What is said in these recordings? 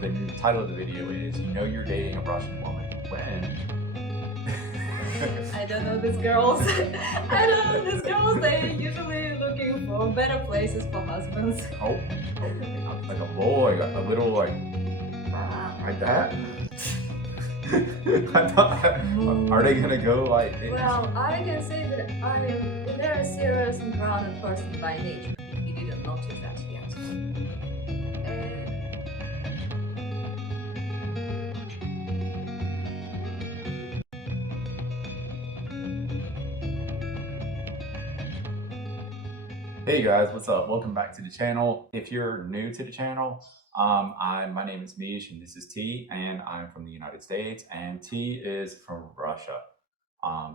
The title of the video is, you know you're dating a Russian woman when... I don't know these girls. I don't know these girls. They're usually looking for better places for husbands. Oh, like a boy, a little like that. I thought, are they gonna go like this? Well, I can say that I am a very serious and grounded person by nature. You didn't notice that yet. Hey guys, what's up? Welcome back to the channel. If you're new to the channel, my name is Mish and this is T, and I'm from the United States, and T is from Russia.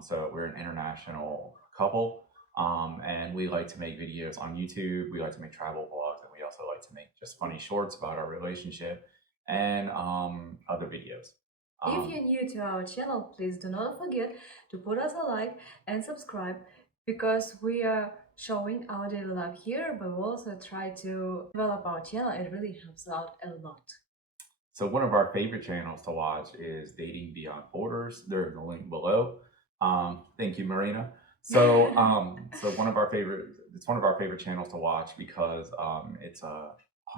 So we're an international couple, and we like to make videos on YouTube. We like to make travel vlogs, and we also like to make just funny shorts about our relationship and other videos. If you're new to our channel, please do not forget to put us a like and subscribe, because we are showing our daily life here, but we also try to develop our channel. It really helps out a lot. So one of our favorite channels to watch is Dating Beyond Borders. There's a link below. Thank you, Marina. So it's one of our favorite channels to watch because it's an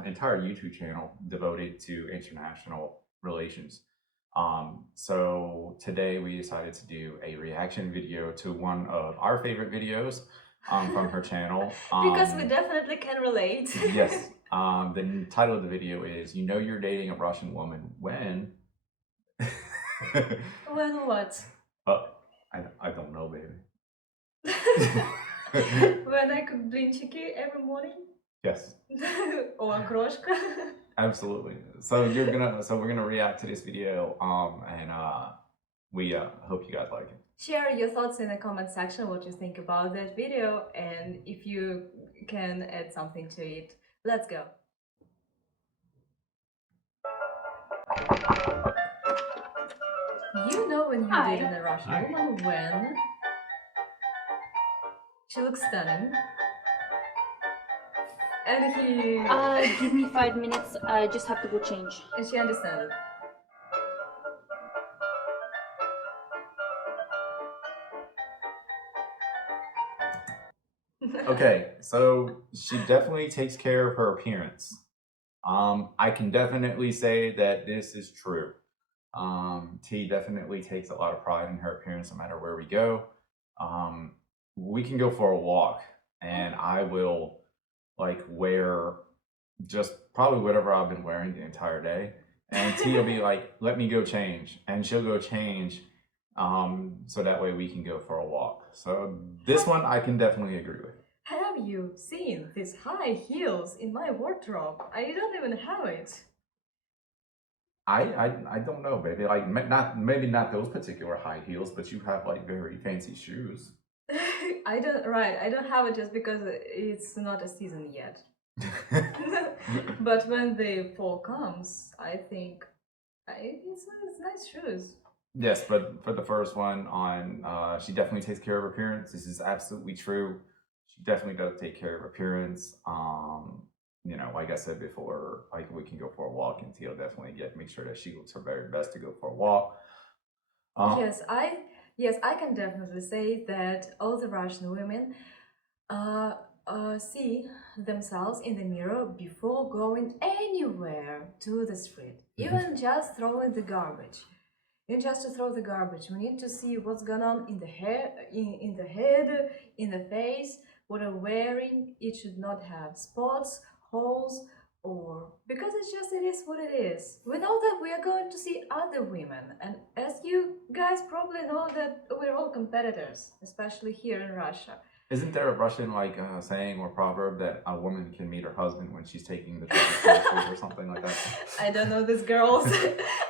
entire YouTube channel devoted to international relations. So today we decided to do a reaction video to one of our favorite videos from her channel. Because we definitely can relate. Yes. The title of the video is, you know you're dating a Russian woman when... When what? I don't know, baby. When I cook blинchiki every morning? Yes. Or okroshka? Absolutely. So we're gonna react to this video, and we hope you guys like it. Share your thoughts in the comment section, what you think about that video, and if you can add something to it. Let's go. You know when you're dating a Russian woman when she looks stunning. And he... give me 5 minutes, I just have to go change. And she understands it. Okay, so she definitely takes care of her appearance. I can definitely say that this is true. T definitely takes a lot of pride in her appearance no matter where we go. We can go for a walk and I will like wear just probably whatever I've been wearing the entire day, and T will be like, let me go change, and she'll go change, so that way we can go for a walk. So this one I can definitely agree with. Have you seen these high heels in my wardrobe? I don't even have it. I don't know, baby. Like maybe not those particular high heels, but you have like very fancy shoes. I don't have it just because it's not a season yet. But when the fall comes, I think it's nice shoes. Yes, but for the first one on, she definitely takes care of her appearance. This is absolutely true. She definitely does take care of her appearance. You know, like I said before, like we can go for a walk, and Teal definitely make sure that she looks her very best to go for a walk. Yes, I can definitely say that all the Russian women see themselves in the mirror before going anywhere to the street, even just throwing the garbage. And just to throw the garbage, we need to see what's going on in the hair, in the head, in the face, what are wearing. It should not have spots, holes, or because it is what it is. We know that we are going to see other women, and as you guys probably know that we're all competitors, especially here in Russia. Isn't there a Russian like saying or proverb that a woman can meet her husband when she's taking the train or something like that? I don't know these girls.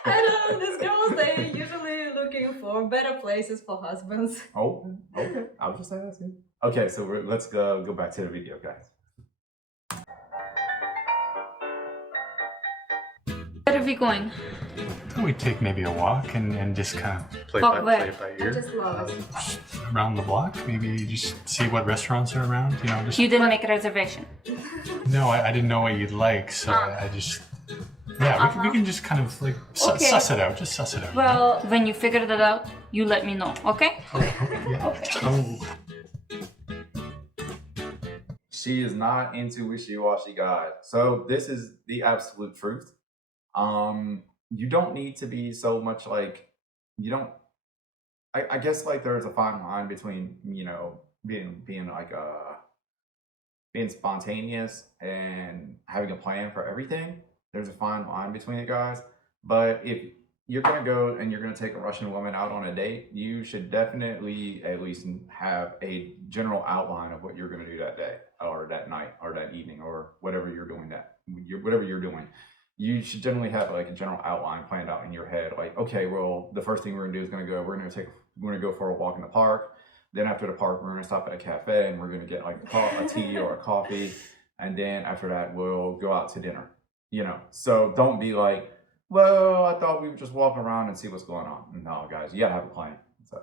I don't know these girls. They're usually looking for better places for husbands. Oh, okay. I was just asking. Okay, so let's go back to the video, guys. Where are we going? We take maybe a walk and just kind of play Walk it where? by I ear. just love it. Around the block, maybe just see what restaurants are around. You know, just You didn't make a reservation. no, I didn't know what you'd like, so I just Yeah, we can just kind of like Okay. suss it out. Just suss it out. Well, when you figure that out, you let me know, okay? Yeah. Oh. She is not into wishy-washy guys. So this is the absolute truth. You don't need to be so much like you don't. I guess like there's a fine line between being like being spontaneous and having a plan for everything. There's a fine line between the guys. But if you're gonna go and you're gonna take a Russian woman out on a date, you should definitely at least have a general outline of what you're gonna do that day or that night or that evening or whatever you're doing whatever you're doing. You should generally have like a general outline planned out in your head. Like, okay, well, the first thing we're gonna do is we're gonna go for a walk in the park. Then after the park, we're gonna stop at a cafe and we're gonna get like a tea or a coffee. And then after that, we'll go out to dinner. So don't be like, well, I thought we would just walk around and see what's going on. No, guys, you gotta have a plan. So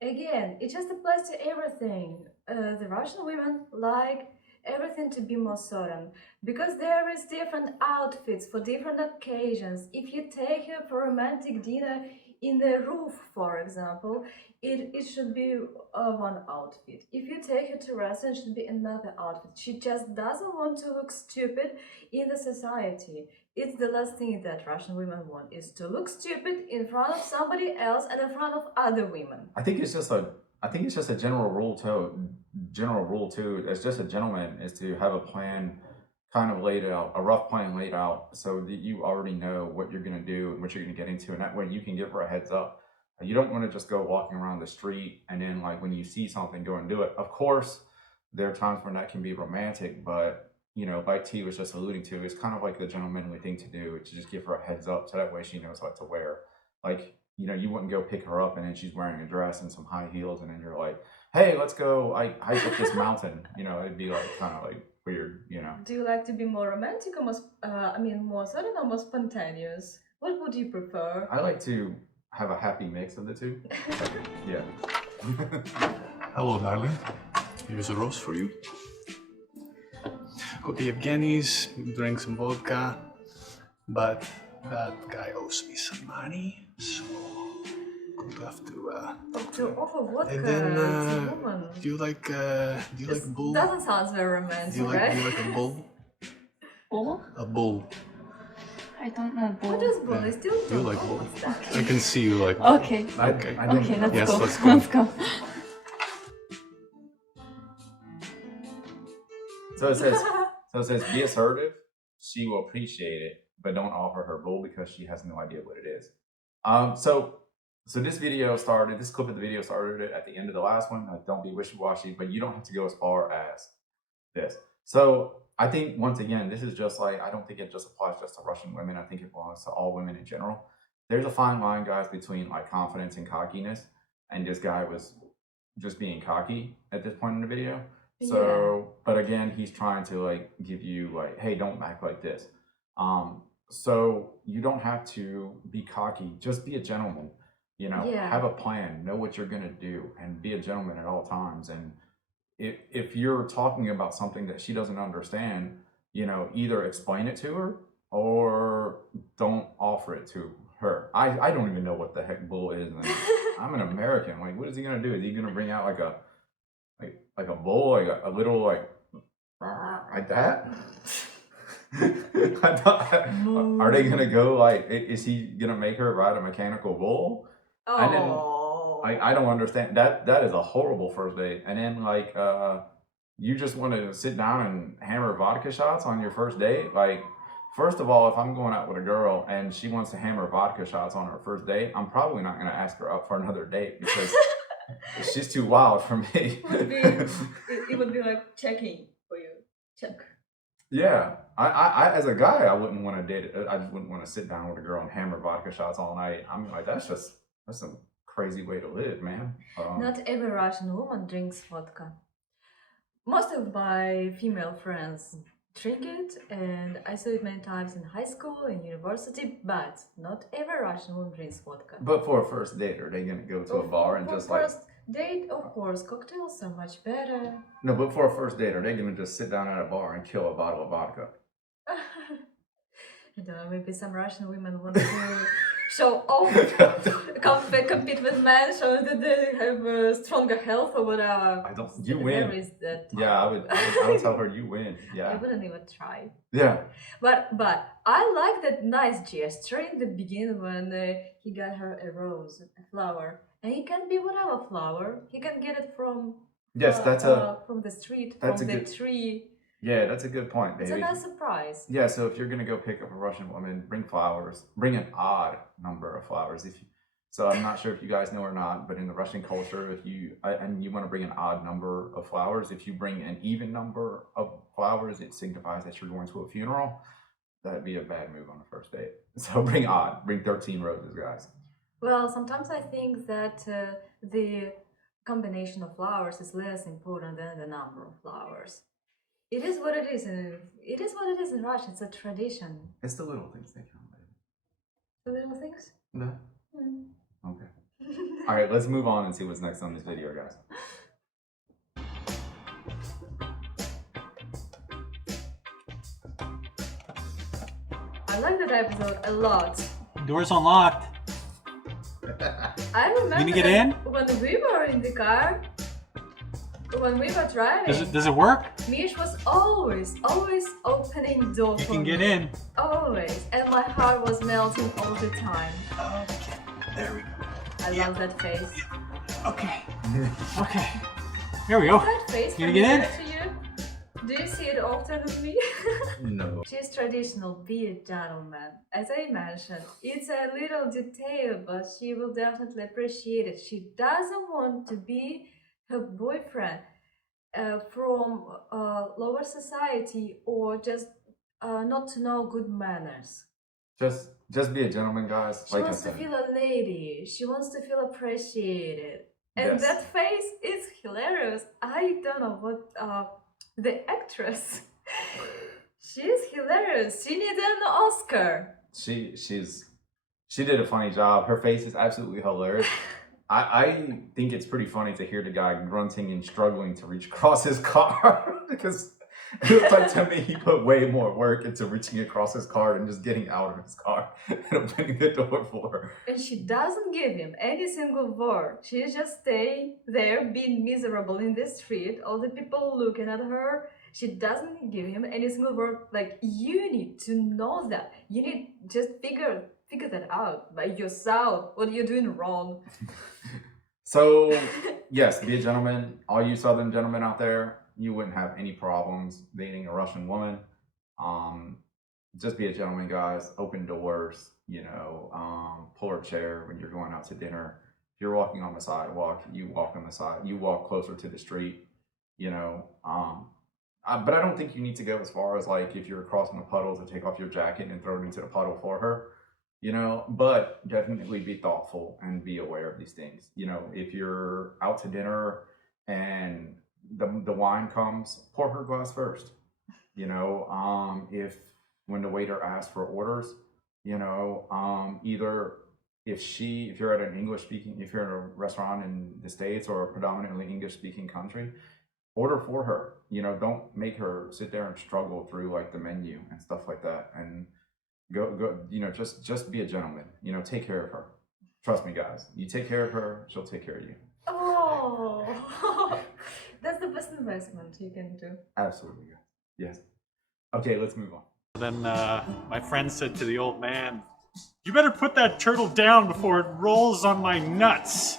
Again, it just applies to everything. The Russian women like everything to be more certain because there is different outfits for different occasions. If you take her for romantic dinner in the roof, for example, it should be one outfit. If you take her to a restaurant, it should be another outfit. She just doesn't want to look stupid in the society. It's the last thing that Russian women want is to look stupid in front of somebody else and in front of other women. I think it's just a general rule too. General rule too. As just a gentleman is to have a plan kind of laid out, a rough plan laid out, so that you already know what you're gonna do and what you're gonna get into, and that way you can give her a heads up. You don't want to just go walking around the street and then like when you see something, go and do it. Of course, there are times when that can be romantic, but like T was just alluding to, it's kind of like the gentlemanly thing to do to just give her a heads up so that way she knows what to wear. Like, you wouldn't go pick her up and then she's wearing a dress and some high heels and then you're like, hey, let's go hike up this mountain. It'd be like kind of like weird. Do you like to be more romantic or more certain or more spontaneous? What would you prefer? I like to have a happy mix of the two. Yeah. Hello, darling. Here's a rose for you. Go to Evgeny's, drink some vodka, but that guy owes me some money, so I'm going to have to. To offer vodka, And then, it's a woman. do you like bull? Doesn't sound very romantic, Do you right? like a bull? Bull? A bull. I don't know bull. What is bull? I still Do you don't like know bull? what's that. I can see you like. Okay. Okay. I don't Okay, know. let's Yes, go. let's go. Let's go. So it says be assertive. She will appreciate it, but don't offer her bull because she has no idea what it is. So this clip of the video started at the end of the last one. Like, don't be wishy-washy, but you don't have to go as far as this. So I think once again, this is just like, I don't think it just applies just to Russian women. I think it applies to all women in general. There's a fine line, guys, between like confidence and cockiness. And this guy was just being cocky at this point in the video. So, but again, he's trying to like give you like, hey, don't act like this. So you don't have to be cocky. Just be a gentleman. Have a plan. Know what you're gonna do, and be a gentleman at all times. And if you're talking about something that she doesn't understand, either explain it to her or don't offer it to her. I don't even know what the heck bull is. And I'm an American. Like, what is he gonna do? Is he gonna bring out like a bull, like a little like that? Are they gonna go like? Is he gonna make her ride a mechanical bull? Oh. I don't understand that. That is a horrible first date. And then like you just want to sit down and hammer vodka shots on your first date. Like, first of all, if I'm going out with a girl and she wants to hammer vodka shots on her first date, I'm probably not going to ask her out for another date because she's too wild for me. It would be like checking for you. Check. Yeah, I as a guy, I wouldn't want to date. I just wouldn't want to sit down with a girl and hammer vodka shots all night. I'm like, that's some crazy way to live, man. Not every Russian woman drinks vodka. Most of my female friends drink it, and I saw it many times in high school and university, but not every Russian woman drinks vodka. But for a first date, are they gonna go to a bar and just like? First date, of course, cocktails are much better. No, but for a first date, are they gonna just sit down at a bar and kill a bottle of vodka? I don't know, maybe some Russian women want to show off, compete with men, so that they have stronger health or whatever. I don't. You There win. is that. Yeah, I would tell her you win. I Yeah. wouldn't even try. Yeah. But I like that nice gesture in the beginning when he got her a rose, a flower, and it can be whatever flower. He can get it from Yes, from the street, that's from a the good- tree. Yeah, that's a good point, It's a baby. nice surprise. Yeah, so if you're gonna go pick up a Russian woman, bring flowers. Bring an odd number of flowers. So I'm not sure if you guys know or not, but in the Russian culture, if you and you want to bring an odd number of flowers, if you bring an even number of flowers, it signifies that you're going to a funeral. That'd be a bad move on the first date. So bring odd. Bring 13 roses, guys. Well, sometimes I think that the combination of flowers is less important than the number of flowers. It is what it is, and it is what it is in Russia. It's a tradition. It's the little things that count, baby. The little things. No? Mm. Okay. All right, let's move on and see what's next on this video, guys. I like that episode a lot. Door's unlocked. I remember Can you get that in? when we were in the car, when we were driving. Does it work? Mish was always opening door You for can me. get in. Always, and my heart was melting all the time. Okay, there we go. I love that face. Okay. Okay. Here we go. That face Can you get in? familiar to you? Do you see it often with me? No. She's traditional, be a gentleman. As I mentioned, it's a little detail, but she will definitely appreciate it. She doesn't want to be her boyfriend from lower society or just not to know good manners. Just be a gentleman, guys. She Like I wants to said. feel a lady. She wants to feel appreciated. And Yes. that face is hilarious. I don't know what the actress. She's hilarious. She needs an Oscar. She did a funny job. Her face is absolutely hilarious. I think it's pretty funny to hear the guy grunting and struggling to reach across his car because it looks like to me he put way more work into reaching across his car than just getting out of his car and opening the door for her. And she doesn't give him any single word. She just stay there being miserable in the street. All the people looking at her. She doesn't give him any single word. Like, you need to know that. You need just figure that out by yourself. What are you doing wrong? So yes, be a gentleman. All you Southern gentlemen out there, you wouldn't have any problems dating a Russian woman. Just be a gentleman, guys. Open doors, pull her chair when you're going out to dinner. If you're walking on the sidewalk, you walk on the side. You walk closer to the street, but I don't think you need to go as far as like if you're crossing a puddle to take off your jacket and throw it into the puddle for her, but definitely be thoughtful and be aware of these things. If you're out to dinner and the wine comes, pour her glass first. If when the waiter asks for orders, either if you're at if you're in a restaurant in the States or a predominantly English speaking country, order for her. Don't make her sit there and struggle through like the menu and stuff like that. And go. Just be a gentleman. Take care of her. Trust me, guys. You take care of her, she'll take care of you. Oh, that's the best investment you can do. Absolutely, guys. Yes. Okay, let's move on. Then my friend said to the old man, "You better put that turtle down before it rolls on my nuts."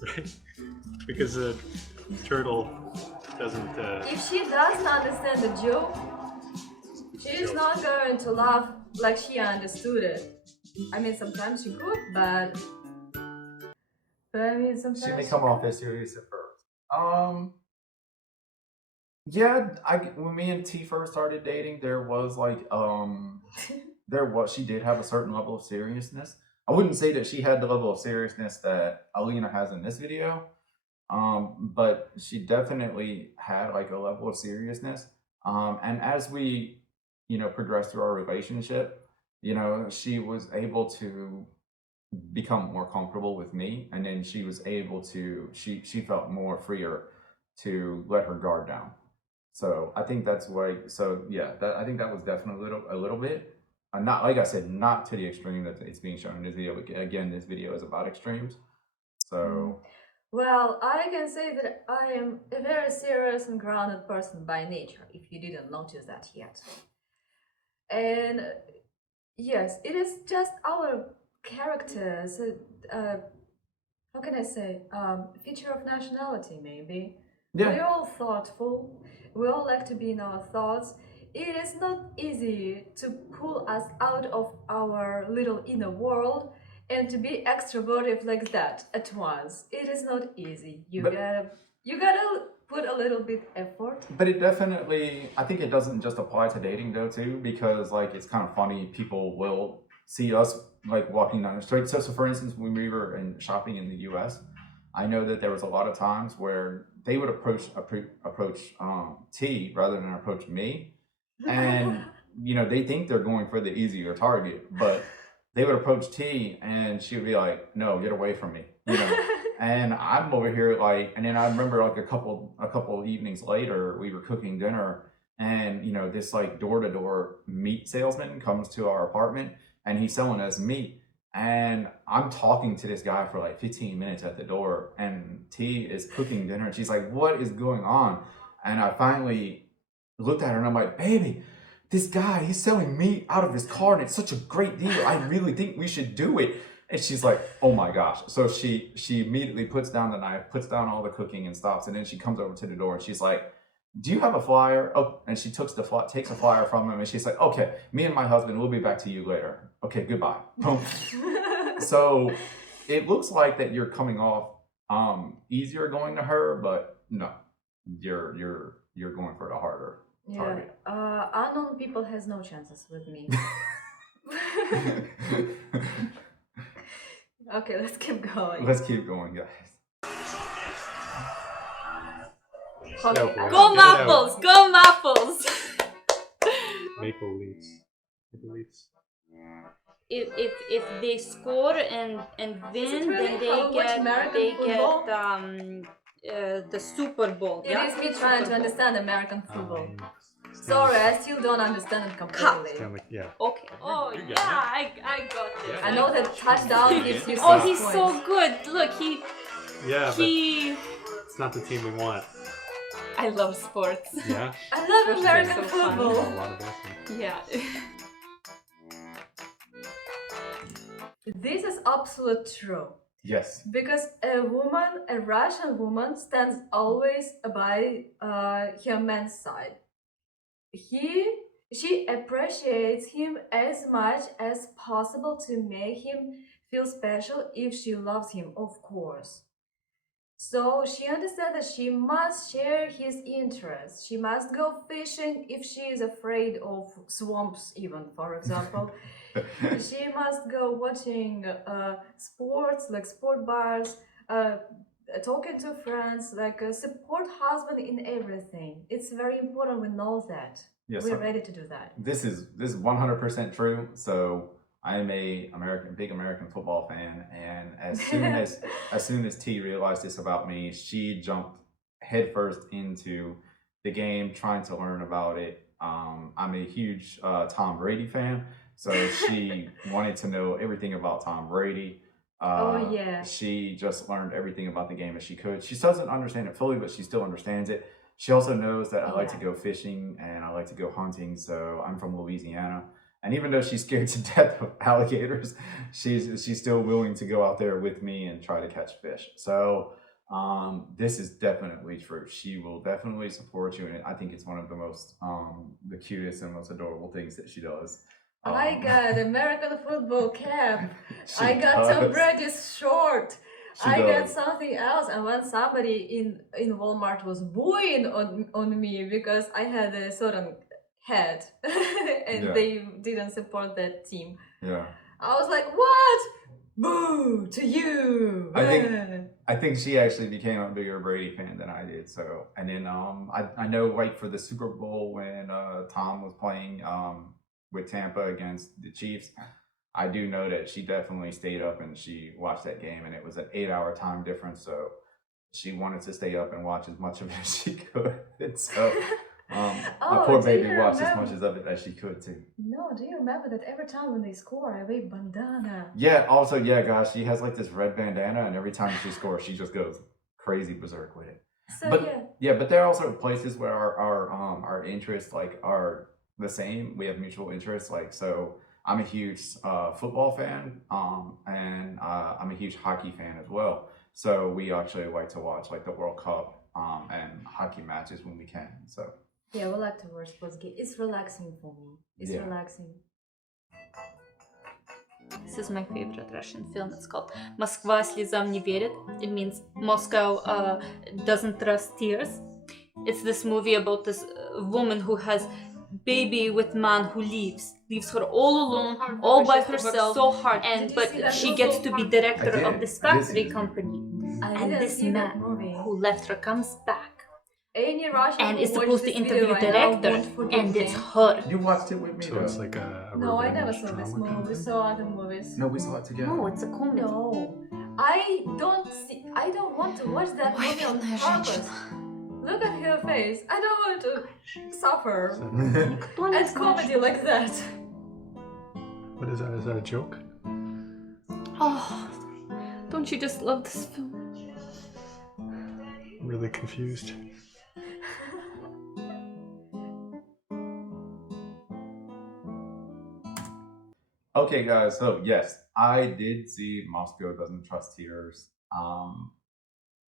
Right? Because the turtle doesn't... If she doesn't understand the joke, she's not going to laugh like she understood it. I mean, sometimes she could, but I mean, sometimes She may come off as serious at first. Yeah, when me and T first started dating, there was like she did have a certain level of seriousness. I wouldn't say that she had the level of seriousness that Alina has in this video, but she definitely had like a level of seriousness. And as we, progressed through our relationship, she was able to become more comfortable with me, and then she was able to she felt more freer to let her guard down. So I think that's why. So yeah, I think that was definitely a little bit. Not like I said, not to the extreme that it's being shown in this video. Again, this video is about extremes. So Well, I can say that I am a very serious and grounded person by nature, if you didn't notice that yet. And yes, it is just our characters, how can I say, feature of nationality, maybe. yeah, We're all thoughtful, we all like to be in our thoughts. It is not easy to pull us out of our little inner world and to be extroverted like that at once. It is not easy. You gotta put a little bit effort. but it definitely. I think it doesn't just apply to dating though too, because like it's kind of funny. People will see us like walking down the street. So for instance, when we were shopping in the U.S., I know that there was a lot of times where they would approach T rather than approach me. And they think they're going for the easier target, but they would approach T and she would be like, no, get away from me, and I'm over here like, and then I remember like a couple evenings later we were cooking dinner, and this like door-to-door meat salesman comes to our apartment and he's selling us meat, and I'm talking to this guy for like 15 minutes at the door, and T is cooking dinner and she's like, what is going on? And I finally looked at her and I'm like, baby, this guy, he's selling meat out of his car and it's such a great deal. I really think we should do it. And she's like, oh my gosh. So she immediately puts down the knife, puts down all the cooking and stops. And then she comes over to the door and she's like, do you have a flyer? Oh, and she takes a flyer from him and she's like, okay, me and my husband, we'll be back to you later. Okay, goodbye. Boom. So it looks like that you're coming off easier going to her, but no, you're going for the harder target. Unknown people has no chances with me. Okay, let's keep going. Let's keep going, guys. Okay, No, boy. Go Get it out. Mapples! Go Mapples! Maple Leafs. Maple Leafs. If they score and win, really then they how much get American football? the Super Bowl. It Yeah? is me trying to understand American football. Um, Sorry, I still don't understand it completely. Stanley, yeah. Okay. Oh You got yeah, it. I got it. I know that touchdown gives you 6 Oh, he's points. so good. Look, Yeah, but he. it's not the team we want. I love sports. Yeah? I love American so fun. A football. lot of awesome. Yeah. This is absolute true. Yes. Because a Russian woman stands always by her man's side. She appreciates him as much as possible to make him feel special if she loves him, of course. So she understands that she must share his interests. She must go fishing if she is afraid of swamps, even, for example. She must go watching sports, like sport bars, talking to friends, like support husband in everything. It's very important we know that. Yes. We're ready to do that. This is 100% true. So I am a big American football fan, and as soon as T realized this about me, she jumped headfirst into the game, trying to learn about it. I'm a huge Tom Brady fan, so she wanted to know everything about Tom Brady. Oh yeah. She just learned everything about the game as she could. She doesn't understand it fully, but she still understands it. She also knows that I like to go fishing and I like to go hunting. So I'm from Louisiana. And even though she's scared to death of alligators, she's still willing to go out there with me and try to catch fish. So this is definitely true. She will definitely support you. And I think it's one of the most, the cutest and most adorable things that she does. I got American football cap. She I got does. Tom Brady's short. She I got does. something else, and when somebody in Walmart was booing on me because I had a certain hat and Yeah. they didn't support that team, Yeah. I was like, "What? Boo to you!" I think she actually became a bigger Brady fan than I did. So, and then I know right for the Super Bowl when Tom was playing with Tampa against the Chiefs, I do know that she definitely stayed up and she watched that game, and it was an 8-hour time difference. So she wanted to stay up and watch as much of it as she could. And so My Oh, poor do baby you watched as remember? much of it as she could too. No, do you remember that every time when they score, I wave bandana? Yeah, also, yeah, gosh, she has like this red bandana, and every time she scores, she just goes crazy berserk with it. So But yeah. yeah, but there are also places where our interests like are the same. We have mutual interests. Like, so I'm a huge football fan, and I'm a huge hockey fan as well. So we actually like to watch like the World Cup and hockey matches when we can. So Yeah, we like to watch sports game. It's relaxing for me. It's Yeah. relaxing. This is my favorite Russian film. It's called Москва слезам не верит. It means Moscow doesn't trust tears. It's this movie about this woman who has baby with man who leaves her all alone, all by herself, so hard. And Did you see but that she movie? gets to be director I did. of this I did see factory this company. I And didn't this see that man movie. who left her comes back Any Russian and who is watched supposed to this video interview right now director, won't forgive and it's me. her. you watched it with me, So it's though. like a No, I never revenge saw this drama kind movie. of We thing? saw other movies. No, we saw it together. No, it's a comedy. No, I don't want to watch that Ой, movie on бедная purpose. женщина. Look at her face. I don't want to suffer. Кто не And знает, comedy что- like that. What is that? Is that a joke? Oh, don't you just love this film? I'm really confused. Okay, guys. So yes, I did see Moscow Doesn't Trust Tears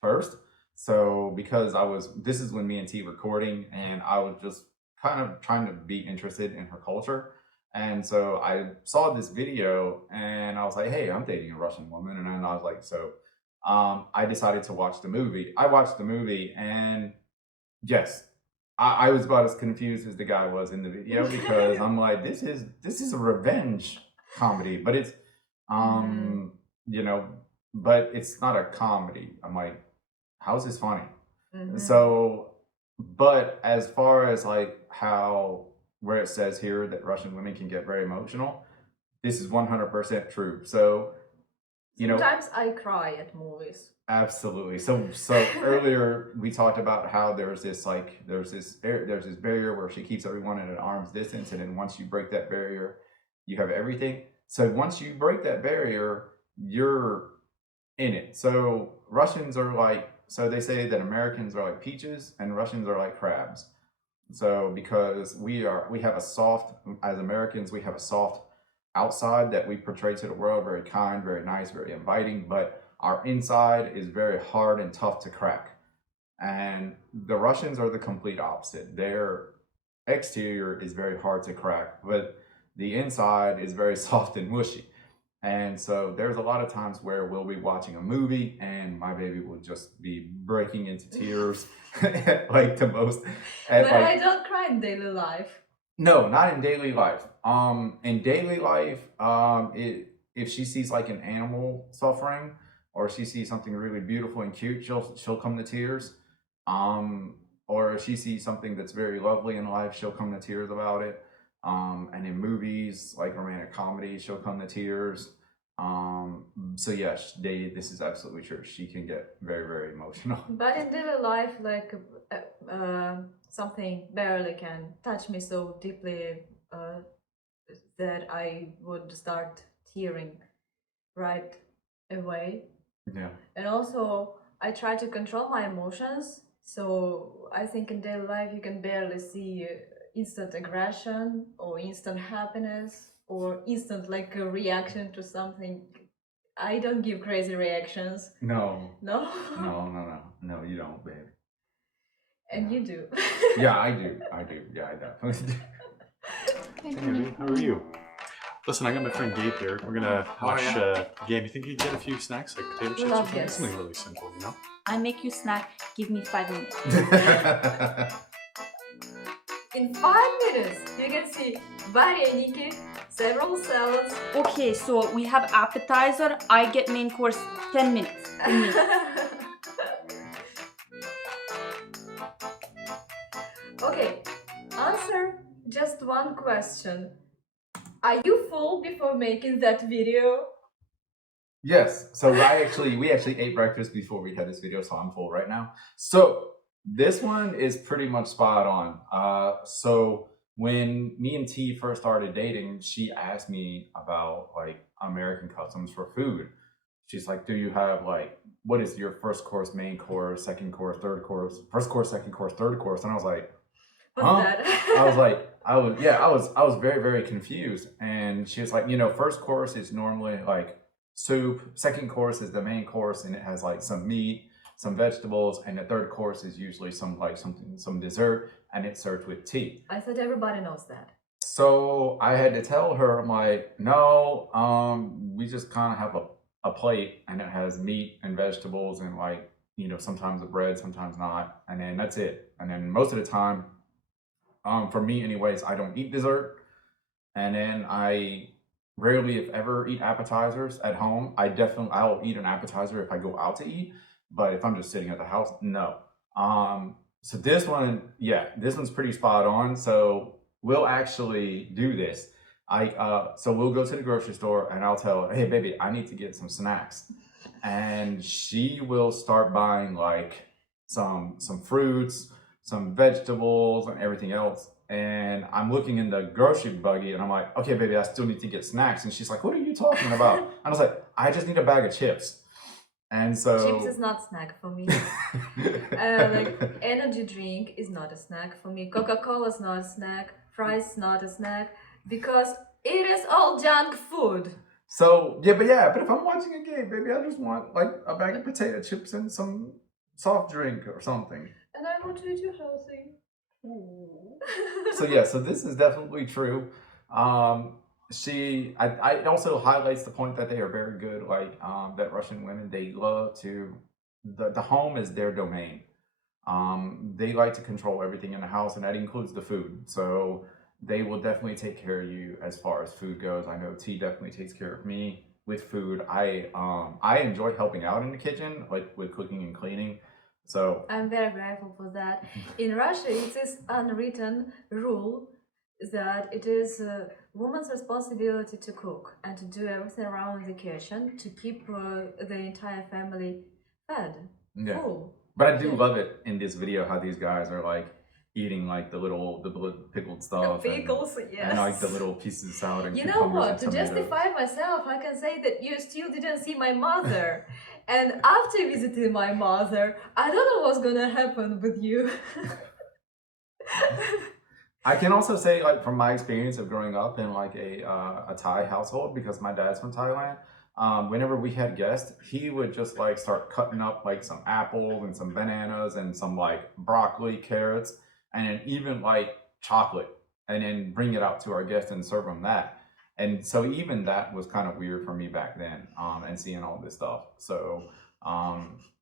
first. So because this is when me and T recording, and I was just kind of trying to be interested in her culture, and so I saw this video, and I was like, hey, I'm dating a Russian woman, and then I was like, so I decided to watch the movie. I watched the movie, and yes, I was about as confused as the guy was in the video because I'm like, this is a revenge comedy, but it's you know, but it's not a comedy. I'm like, how is this funny? Mhm. So, but as far as like how where it says here that Russian women can get very emotional, this is 100% true. So, you know, Sometimes I cry at movies. absolutely. So earlier we talked about how there's this barrier where she keeps everyone at an arm's distance, and then once you break that barrier, you have everything. So once you break that barrier, you're in it. So Russians are like, so they say that Americans are like peaches and Russians are like crabs. So because we have a soft, as Americans, we have a soft outside that we portray to the world, very kind, very nice, very inviting, but our inside is very hard and tough to crack. And the Russians are the complete opposite. Their exterior is very hard to crack, but the inside is very soft and mushy. And so there's a lot of times where we'll be watching a movie and my baby will just be breaking into tears like the most. But I don't cry in daily life. No, not in daily life. In daily life, if she sees like an animal suffering or she sees something really beautiful and cute, she'll come to tears. Or if she sees something that's very lovely in life, she'll come to tears about it. And in movies like romantic comedy, she'll come to tears. So yes, this is absolutely true. She can get very, very emotional. But in daily life, like something barely can touch me so deeply that I would start tearing right away. Yeah. And also, I try to control my emotions. So I think in daily life you can barely see instant aggression or instant happiness or instant like a reaction to something. I don't give crazy reactions. No. No? No, you don't, babe. And you do. Yeah, I do. Yeah, I definitely do. Hey, Abby, how are you? Listen, I got my friend Gabe here. We're gonna watch Gabe. You think you can get a few snacks like potato chips or Love something? this. Something really simple, you know? I make you snack. Give me 5 minutes. In 5 minutes, you can see вареники, several salads. Okay, so we have appetizer. I get main course 10 minutes. 10 minutes. Okay, answer just one question. Are you full before making that video? Yes. So we actually ate breakfast before we had this video, so I'm full right now. So This one is pretty much spot on. So when me and T first started dating, she asked me about like American customs for food. She's like, "Do you have like what is your first course, main course, second course, third course, first course, second course, third course?" And I was like, What's "Huh?" that? I was like, I was very, very confused. And she was like, first course is normally like soup, second course is the main course, and it has like some meat, some vegetables, and the third course is usually some dessert, and it's served with tea. I thought everybody knows that. So I had to tell her, I'm like, no, we just kind of have a plate, and it has meat and vegetables and like, sometimes a bread, sometimes not, and then that's it. And then most of the time, for me anyways, I don't eat dessert, and then I rarely, if ever, eat appetizers at home. I'll eat an appetizer if I go out to eat, but if I'm just sitting at the house, no. So this one, yeah, this one's pretty spot on. So we'll actually do this. So we'll go to the grocery store, and I'll tell her, "Hey, baby, I need to get some snacks," and she will start buying like some fruits, some vegetables, and everything else. And I'm looking in the grocery buggy, and I'm like, "Okay, baby, I still need to get snacks." And she's like, "What are you talking about?" And I was like, "I just need a bag of chips." And so Chips is not snack for me. Like energy drink is not a snack for me. Coca-Cola is not a snack. Fries is not a snack because it is all junk food. So but if I'm watching a game, baby, I just want like a bag of potato chips and some soft drink or something. And I want to eat you healthy. So this is definitely true. It also highlights the point that they are very good, like that Russian women, they love to, the home is their domain. They like to control everything in the house, and that includes the food. So they will definitely take care of you as far as food goes. I know T definitely takes care of me with food. I enjoy helping out in the kitchen, like with cooking and cleaning. So I'm very grateful for that. In Russia, it is unwritten rule that it is a woman's responsibility to cook and to do everything around the kitchen to keep the entire family fed, yeah. full. But I do love it in this video how these guys are like eating like the little pickled stuff, Pickles, yes. and like the little pieces of salad and You know cucumbers what? and To tomatoes. justify myself, I can say that you still didn't see my mother. And after visiting my mother, I don't know what's gonna happen with you. I can also say, like, from my experience of growing up in like a Thai household, because my dad's from Thailand. Whenever we had guests, he would just like start cutting up like some apples and some bananas and some like broccoli, carrots, and then even like chocolate, and then bring it out to our guests and serve them that. And so even that was kind of weird for me back then, and seeing all this stuff. So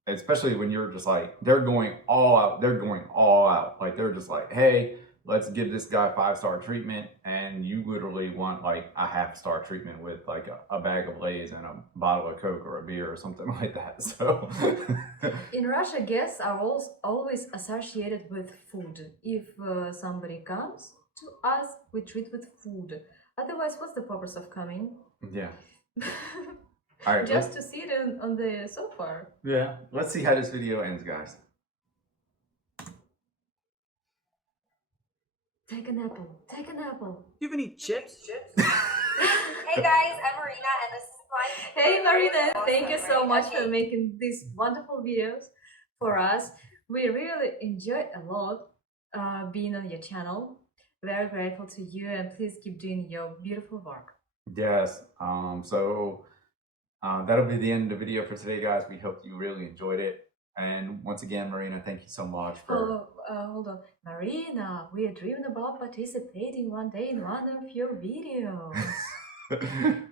especially when you're just like, they're going all out, like they're just like, "Hey, let's give this guy 5-star treatment," and you literally want like a half-star treatment with like a bag of Lay's and a bottle of Coke or a beer or something like that. So In Russia, guests are always associated with food. If somebody comes to us, we treat with food. Otherwise, what's the purpose of coming? yeah. All right, Just to sit on the sofa. yeah. Let's see how this video ends, guys. Take an apple. Take an apple. You have any chips? Hey guys, I'm Marina and this is my Hey Marina, thank you so Right, much okay. for making these wonderful videos for us. We really enjoyed a lot being on your channel. Very grateful to you, and please keep doing your beautiful work. Yes. That'll be the end of the video for today, guys. We hope you really enjoyed it. And once again, Marina, thank you so much for. Hold on. Marina, we are dreaming about participating one day in one of your videos.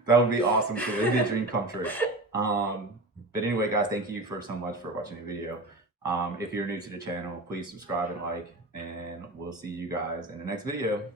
That would be awesome too. It'd be a dream come true. But anyway, guys, thank you so much for watching the video. If you're new to the channel, please subscribe and like, and we'll see you guys in the next video.